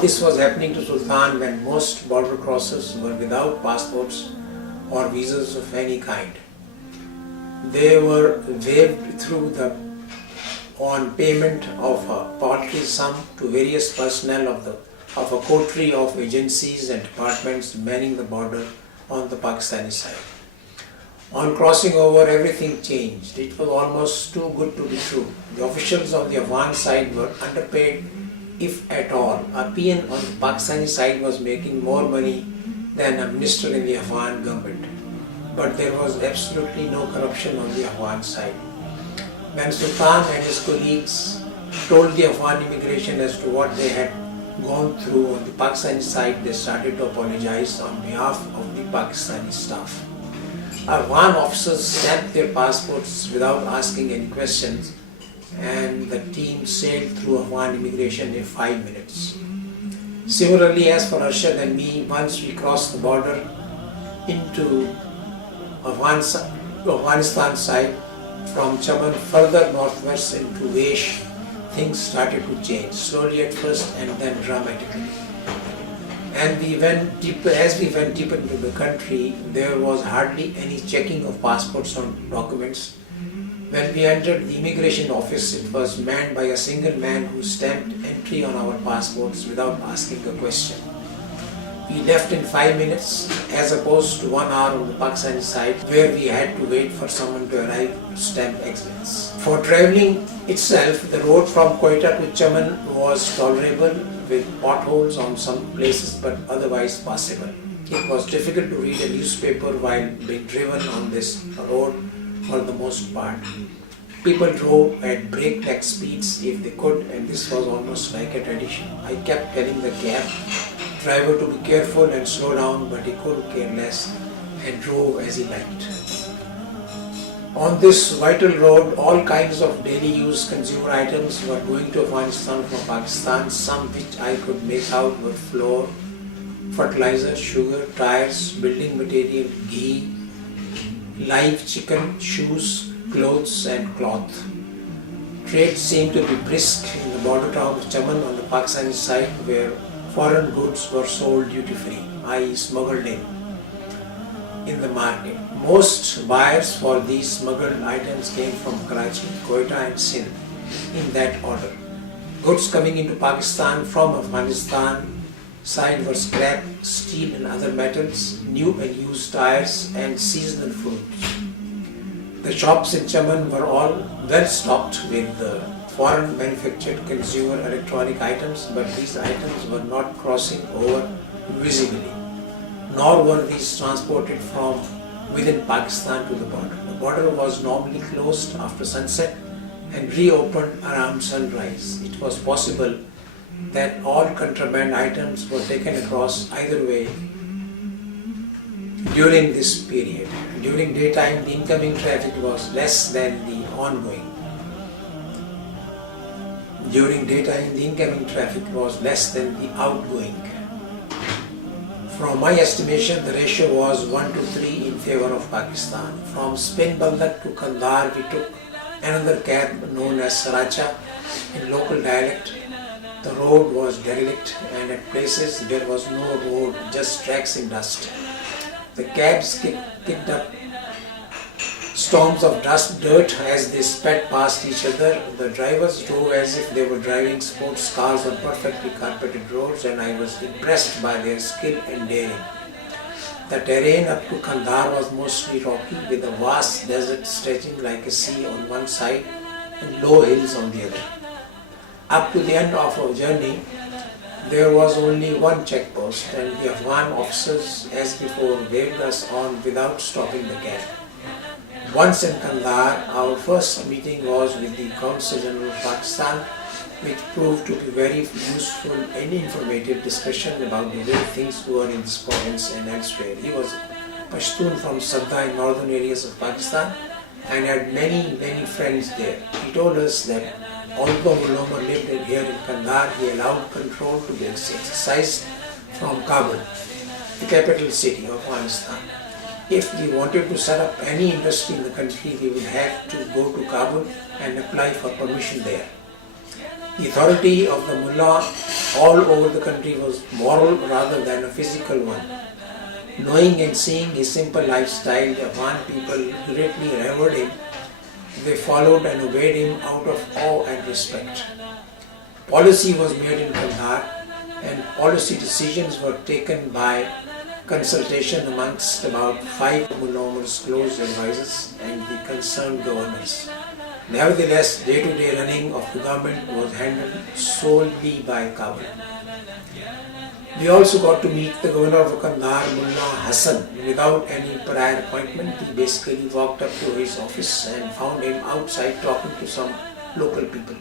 this was happening to Sultan when most border crossers were without passports or visas of any kind. They were waived through on payment of a paltry sum to various personnel of a coterie of agencies and departments manning the border on the Pakistani side. On crossing over, everything changed. It was almost too good to be true. The officials on the Afghan side were underpaid, if at all. A peon on the Pakistani side was making more money than a minister in the Afghan government. But there was absolutely no corruption on the Afghan side. When Sultan and his colleagues told the Afghan immigration as to what they had gone through on the Pakistani side, they started to apologize on behalf of the Pakistani staff. Afghan officers stamped their passports without asking any questions, and the team sailed through Afghan immigration in 5 minutes. Similarly, as for Arshad and me, once we crossed the border into Afghanistan side, from Chaman further northwest into Vesh, things started to change, slowly at first and then dramatically. And as we went deeper into the country, there was hardly any checking of passports or documents. When we entered the immigration office, it was manned by a single man who stamped entry on our passports without asking a question. We left in 5 minutes as opposed to 1 hour on the Pakistani side, where we had to wait for someone to arrive to stamp excellence. For travelling itself, the road from Quetta to Chaman was tolerable, with potholes on some places but otherwise passable. It was difficult to read a newspaper while being driven on this road for the most part. People drove at breakneck speeds if they could, and this was almost like a tradition. I kept telling the cab driver to be careful and slow down, but he could care less and drove as he liked. On this vital road, all kinds of daily use consumer items were going to Afghanistan from Pakistan, some which I could make out were flour, fertilizer, sugar, tires, building material, ghee, live chicken, shoes, clothes and cloth. Trade seemed to be brisk in the border town of Chaman on the Pakistani side, where foreign goods were sold duty-free, i.e. smuggled in the market. Most buyers for these smuggled items came from Karachi, Quetta and Sindh, in that order. Goods coming into Pakistan from Afghanistan side were scrap, steel and other metals, new and used tires and seasonal fruits. The shops in Chaman were all well stocked with foreign manufactured consumer electronic items, but these items were not crossing over visibly, nor were these transported from within Pakistan to the border. The border was normally closed after sunset and reopened around sunrise. It was possible that all contraband items were taken across either way during this period. During daytime, the incoming traffic was less than the ongoing. During daytime, the incoming traffic was less than the outgoing. From my estimation, the ratio was 1 to 3 in favor of Pakistan. From Spin Baldak to Kandahar, we took another cab known as Saracha in local dialect. The road was derelict and at places there was no road, just tracks in dust. The cabs kicked up storms of dirt as they sped past each other. The drivers drove as if they were driving sports cars on perfectly carpeted roads, and I was impressed by their skill and daring. The terrain up to Kandahar was mostly rocky, with a vast desert stretching like a sea on one side and low hills on the other. Up to the end of our journey, there was only one checkpost, and the Afghan officers, as before, waved us on without stopping the cab. Once in Kandahar, our first meeting was with the Consul General of Pakistan, which proved to be very useful and informative discussion about the way things were in this province and elsewhere. He was Pashtun from Sadda in northern areas of Pakistan and had many friends there. He told us that although Mullah lived here in Kandahar, he allowed control to be exercised from Kabul, the capital city of Afghanistan. If we wanted to set up any industry in the country, we would have to go to Kabul and apply for permission there. The authority of the mullah all over the country was moral rather than a physical one. Knowing and seeing his simple lifestyle, the Afghan people greatly revered him. They followed and obeyed him out of awe and respect. Policy was made in Kandahar, and policy decisions were taken by consultation amongst about 5 Mullah's close advisors and the concerned governors. Nevertheless, day-to-day running of the government was handled solely by Kabul. We also got to meet the governor of Kandahar, Mullah Hassan, without any prior appointment. We basically walked up to his office and found him outside talking to some local people.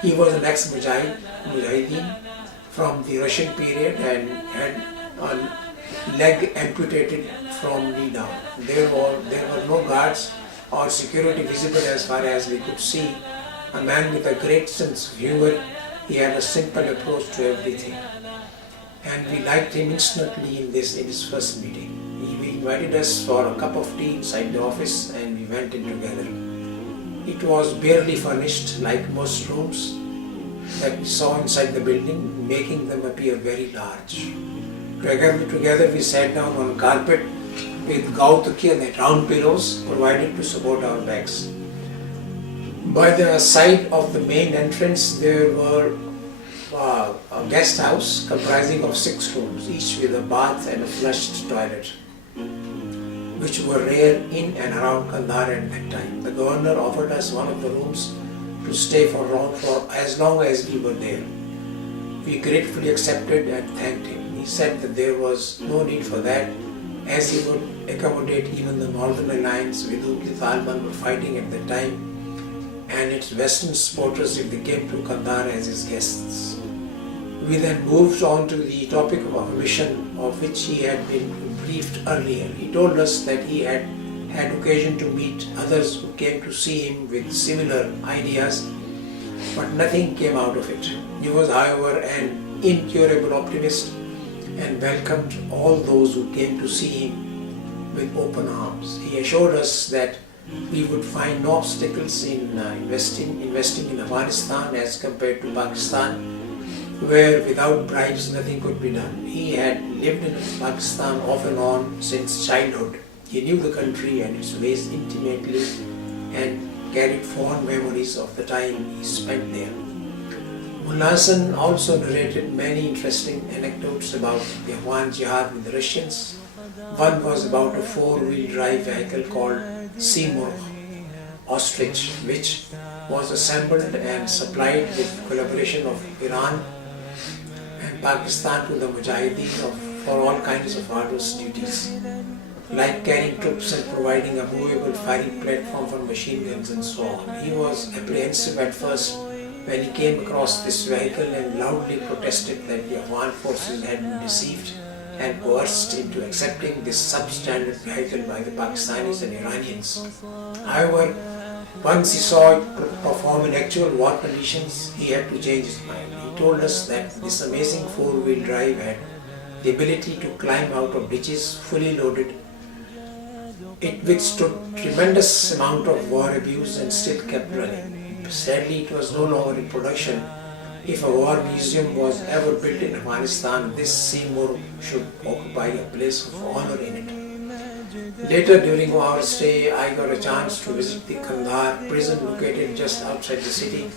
He was an ex-Mujahideen from the Russian period and had a leg amputated from knee down. There were no guards or security visible as far as we could see. A man with a great sense of humor. He had a simple approach to everything. And we liked him instantly in his first meeting. He invited us for a cup of tea inside the office and we went in together. It was barely furnished like most rooms that we saw inside the building, making them appear very large. Together we sat down on carpet with gautakia, that round pillows provided to support our backs. By the side of the main entrance there were a guest house comprising of 6 rooms, each with a bath and a flushed toilet, which were rare in and around Kandahar at that time. The governor offered us one of the rooms to stay for as long as we were there. We gratefully accepted and thanked him. He said that there was no need for that, as he would accommodate even the Northern Alliance with whom the Taliban were fighting at the time, and its Western supporters if they came to Kandahar as his guests. We then moved on to the topic of our mission, of which he had been briefed earlier. He told us that he had had occasion to meet others who came to see him with similar ideas, but nothing came out of it. He was, however, an incurable optimist and welcomed all those who came to see him with open arms. He assured us that we would find no obstacles in investing in Afghanistan as compared to Pakistan, where without bribes nothing could be done. He had lived in Pakistan off and on since childhood. He knew the country and its ways intimately and carried fond memories of the time he spent there. Mullah Hassan also narrated many interesting anecdotes about the Afghan jihad with the Russians. One was about a 4-wheel drive vehicle called Seymour Ostrich, which was assembled and supplied with collaboration of Iran and Pakistan to the Mujahideen for all kinds of arduous duties, like carrying troops and providing a movable firing platform for machine guns and so on. He was apprehensive at first when he came across this vehicle and loudly protested that the Afghan forces had been deceived and coerced into accepting this substandard vehicle by the Pakistanis and Iranians. However, once he saw it perform in actual war conditions, he had to change his mind. He told us that this amazing 4-wheel drive had the ability to climb out of ditches fully loaded. It withstood tremendous amount of war abuse and still kept running. Sadly, it was no longer in production. If a war museum was ever built in Afghanistan, this Seymour should occupy a place of honor in it. Later during our stay, I got a chance to visit the Kandahar prison located just outside the city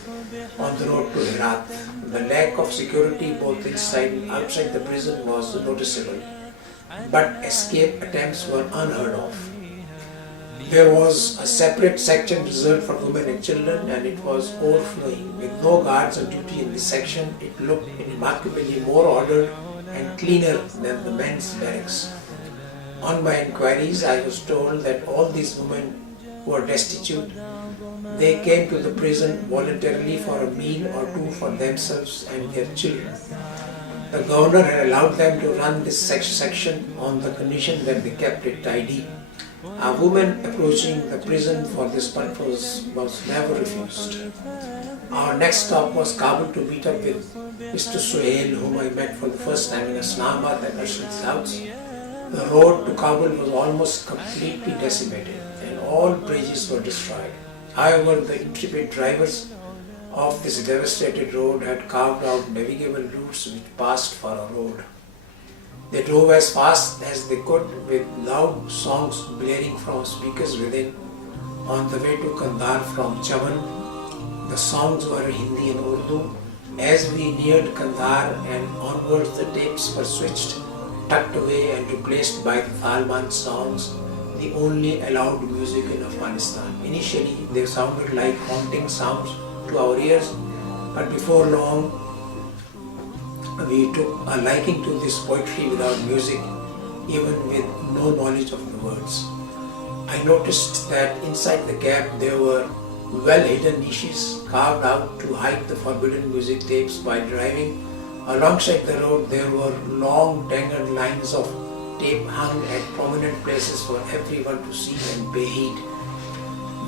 on the road to Herat. The lack of security both inside and outside the prison was noticeable, but escape attempts were unheard of. There was a separate section reserved for women and children, and it was overflowing. With no guards on duty in this section, it looked remarkably more ordered and cleaner than the men's barracks. On my inquiries, I was told that all these women were destitute. They came to the prison voluntarily for a meal or two for themselves and their children. The governor had allowed them to run this section on the condition that they kept it tidy. A woman approaching the prison for this purpose was never refused. Our next stop was Kabul to meet up with Mr. Suhail, whom I met for the first time in Islamabad at Ashrat's house. The road to Kabul was almost completely decimated and all bridges were destroyed. However, the intrepid drivers of this devastated road had carved out navigable routes which passed for a road. They drove as fast as they could with loud songs blaring from speakers within. On the way to Kandahar from Chaman, the songs were in Hindi and Urdu. As we neared Kandahar and onwards, the tapes were switched, tucked away and replaced by the Taliban songs, the only allowed music in Afghanistan. Initially, they sounded like haunting sounds to our ears, but before long, we took a liking to this poetry without music, even with no knowledge of the words. I noticed that inside the gap there were well-hidden niches carved out to hide the forbidden music tapes while driving. Alongside the road there were long tangled lines of tape hung at prominent places for everyone to see and pay heed.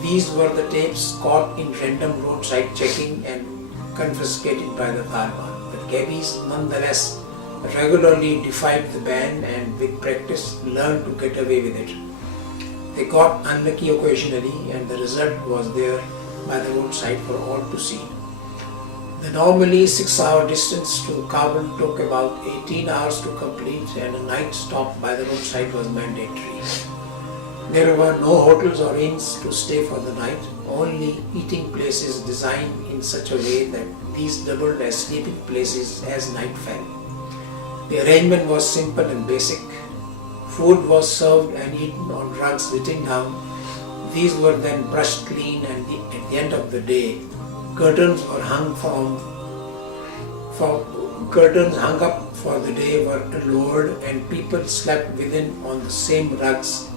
These were the tapes caught in random roadside checking and confiscated by the Taliban. But cabbies nonetheless regularly defied the ban and with practice learned to get away with it. They got unlucky occasionally and the result was there by the roadside for all to see. The normally 6-hour distance to Kabul took about 18 hours to complete and a night stop by the roadside was mandatory. There were no hotels or inns to stay for the night, only eating places designed in such a way that these doubled as sleeping places as night fell. The arrangement was simple and basic. Food was served and eaten on rugs sitting down. These were then brushed clean and at the end of the day, curtains hung up for the day were lowered and people slept within on the same rugs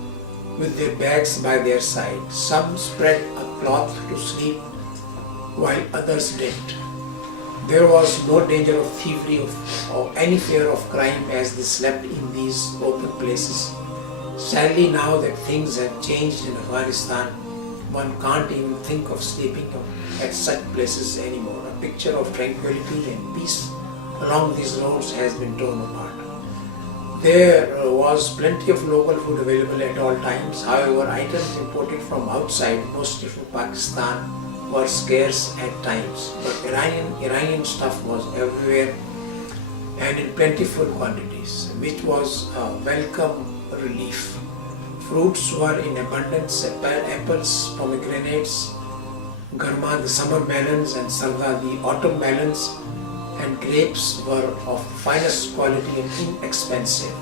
with their bags by their side. Some spread a cloth to sleep while others didn't. There was no danger of thievery or any fear of crime as they slept in these open places. Sadly, now that things have changed in Afghanistan, one can't even think of sleeping at such places anymore. A picture of tranquility and peace along these roads has been torn apart. There was plenty of local food available at all times. However, items imported from outside, mostly from Pakistan, were scarce at times. But Iranian stuff was everywhere and in plentiful quantities, which was a welcome relief. Fruits were in abundance: apples, pomegranates, garma, the summer melons, and sarda, the autumn melons, and grapes were of finest quality and inexpensive.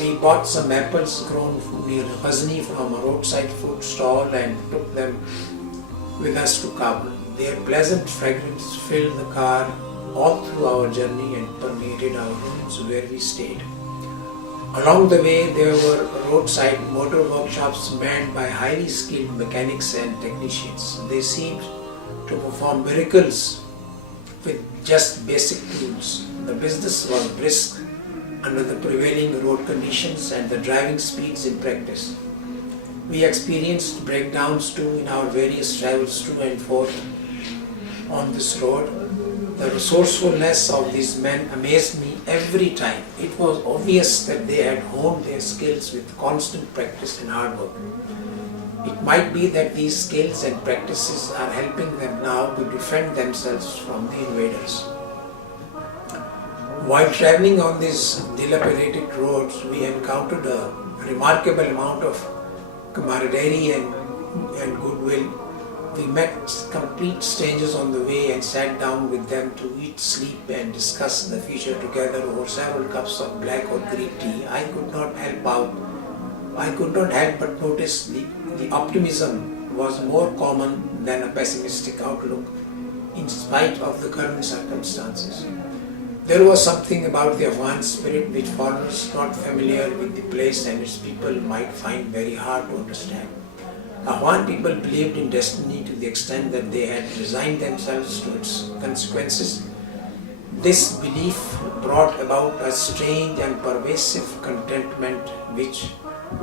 We bought some apples grown near Ghazni from a roadside fruit stall and took them with us to Kabul. Their pleasant fragrance filled the car all through our journey and permeated our rooms where we stayed. Along the way, there were roadside motor workshops manned by highly skilled mechanics and technicians. They seemed to perform miracles with just basic tools. The business was brisk under the prevailing road conditions and the driving speeds in practice. We experienced breakdowns too in our various travels to and forth on this road. The resourcefulness of these men amazed me every time. It was obvious that they had honed their skills with constant practice and hard work. It might be that these skills and practices are helping them now to defend themselves from the invaders. While traveling on these dilapidated roads, we encountered a remarkable amount of camaraderie and goodwill. We met complete strangers on the way and sat down with them to eat, sleep and discuss the future together over several cups of black or green tea. I could not help but notice the optimism was more common than a pessimistic outlook in spite of the current circumstances. There was something about the Afghan spirit which foreigners not familiar with the place and its people might find very hard to understand. Afghan people believed in destiny to the extent that they had resigned themselves to its consequences. This belief brought about a strange and pervasive contentment which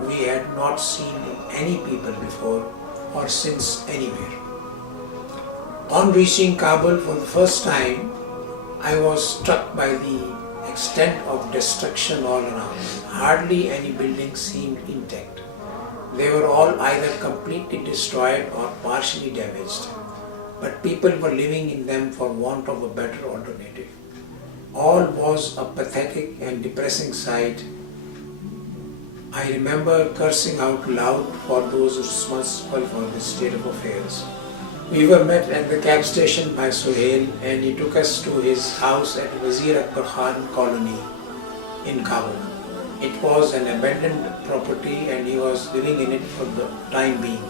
we had not seen in any people before or since anywhere. On reaching Kabul for the first time, I was struck by the extent of destruction all around. Hardly any building seemed intact. They were all either completely destroyed or partially damaged. but people were living in them for want of a better alternative. All was a pathetic and depressing sight. I remember cursing out loud for those responsible for this state of affairs. We were met at the cab station by Suhail, and he took us to his house at Wazir Akbar Khan Colony in Kabul. It was an abandoned property and he was living in it for the time being.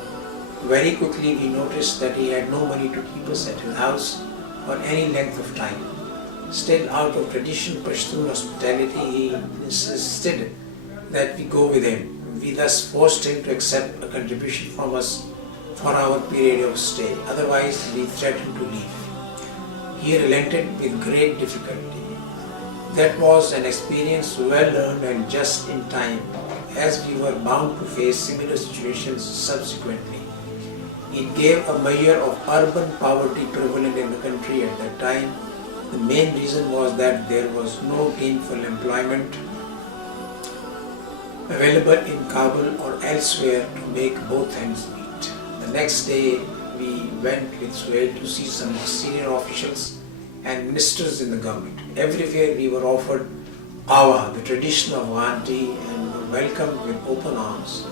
Very quickly we noticed that he had no money to keep us at his house for any length of time. Still, out of traditional Pashtun hospitality, he insisted that we go with him. We thus forced him to accept a contribution from us for our period of stay. Otherwise, we threatened to leave. He relented with great difficulty. That was an experience well learned and just in time, as we were bound to face similar situations subsequently. It gave a measure of urban poverty prevalent in the country at that time. The main reason was that there was no gainful employment available in Kabul or elsewhere to make both ends meet. The next day, we went with Suhail to see some senior officials and ministers in the government. Everywhere we were offered awa, the traditional Afghan tea, and were welcomed with open arms.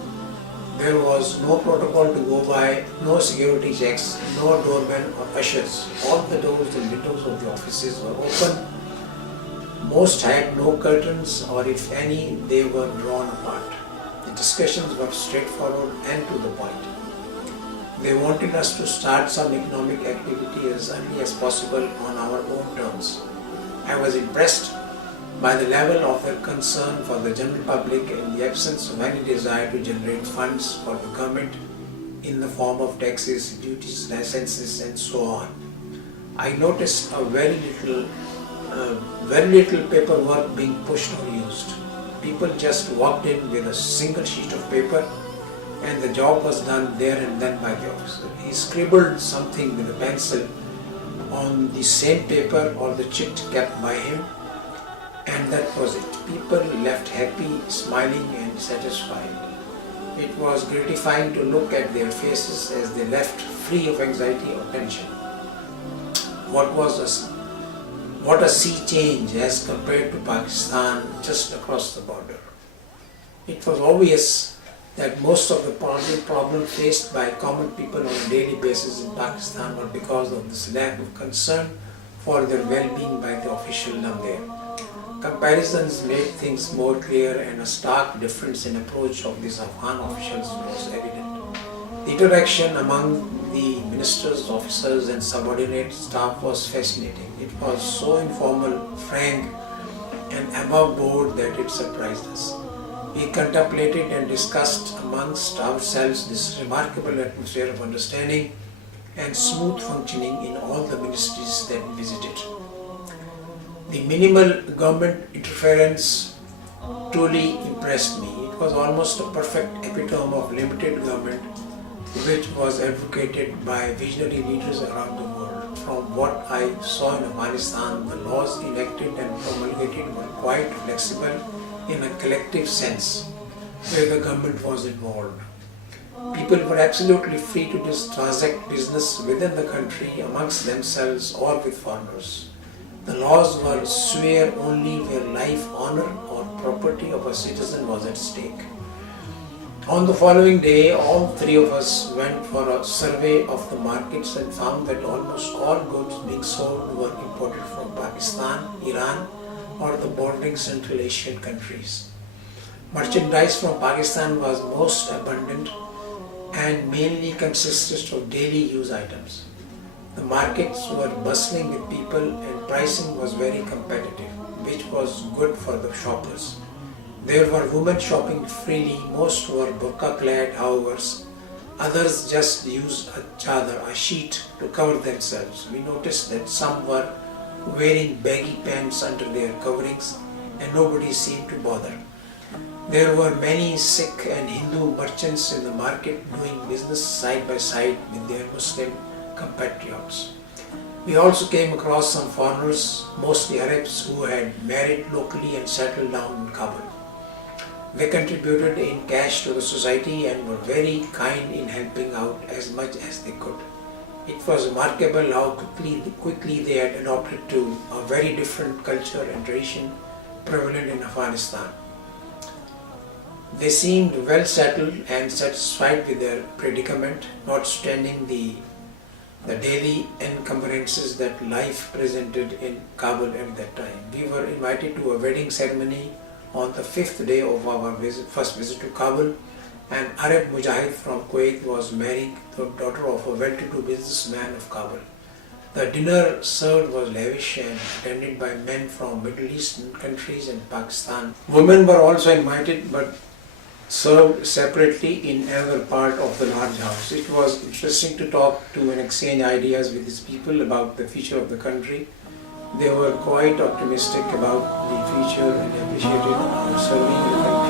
There was no protocol to go by, no security checks, no doormen or ushers. All the doors and windows of the offices were open. Most had no curtains, or if any, they were drawn apart. The discussions were straightforward and to the point. They wanted us to start some economic activity as early as possible on our own terms. I was impressed by the level of their concern for the general public in the absence of any desire to generate funds for the government in the form of taxes, duties, licenses, and so on. I noticed very little paperwork being pushed or used. People just walked in with a single sheet of paper and the job was done there and then by the officer. He scribbled something with a pencil on the same paper or the chit kept by him, and that was it. People left happy, smiling and satisfied. It was gratifying to look at their faces as they left free of anxiety or tension. What a sea change as compared to Pakistan just across the border. It was obvious that most of the problems faced by common people on a daily basis in Pakistan were because of this lack of concern for their well-being by the official there. Comparisons made things more clear, and a stark difference in approach of these Afghan officials was evident. The interaction among the ministers, officers and subordinate staff was fascinating. It was so informal, frank and above board that it surprised us. We contemplated and discussed amongst ourselves this remarkable atmosphere of understanding and smooth functioning in all the ministries that we visited. The minimal government interference truly impressed me. It was almost a perfect epitome of limited government, which was advocated by visionary leaders around the world. From what I saw in Afghanistan, the laws enacted and promulgated were quite flexible in a collective sense, where the government was involved. People were absolutely free to transact business within the country, amongst themselves or with foreigners. The laws were swear only where life, honor or property of a citizen was at stake. On the following day, all three of us went for a survey of the markets and found that almost all goods being sold were imported from Pakistan, Iran or the bordering Central Asian countries. Merchandise from Pakistan was most abundant and mainly consisted of daily use items. The markets were bustling with people and pricing was very competitive, which was good for the shoppers. There were women shopping freely, most were burqa clad, however, others just used a chadar, a sheet, to cover themselves. We noticed that some were wearing baggy pants under their coverings and nobody seemed to bother. There were many Sikh and Hindu merchants in the market doing business side by side with their Muslim compatriots. We also came across some foreigners, mostly Arabs, who had married locally and settled down in Kabul. They contributed in cash to the society and were very kind in helping out as much as they could. It was remarkable how quickly they had adopted to a very different culture and tradition prevalent in Afghanistan. They seemed well settled and satisfied with their predicament, notwithstanding the daily encumbrances that life presented in Kabul at that time. We were invited to a wedding ceremony on the 5th day of our first visit to Kabul. An Arab Mujahid from Kuwait was marrying the daughter of a well-to-do businessman of Kabul. The dinner served was lavish and attended by men from Middle Eastern countries and Pakistan. Women were also invited but served separately in another part of the large house. It was interesting to talk to and exchange ideas with these people about the future of the country. They were quite optimistic about the future and appreciated our serving the country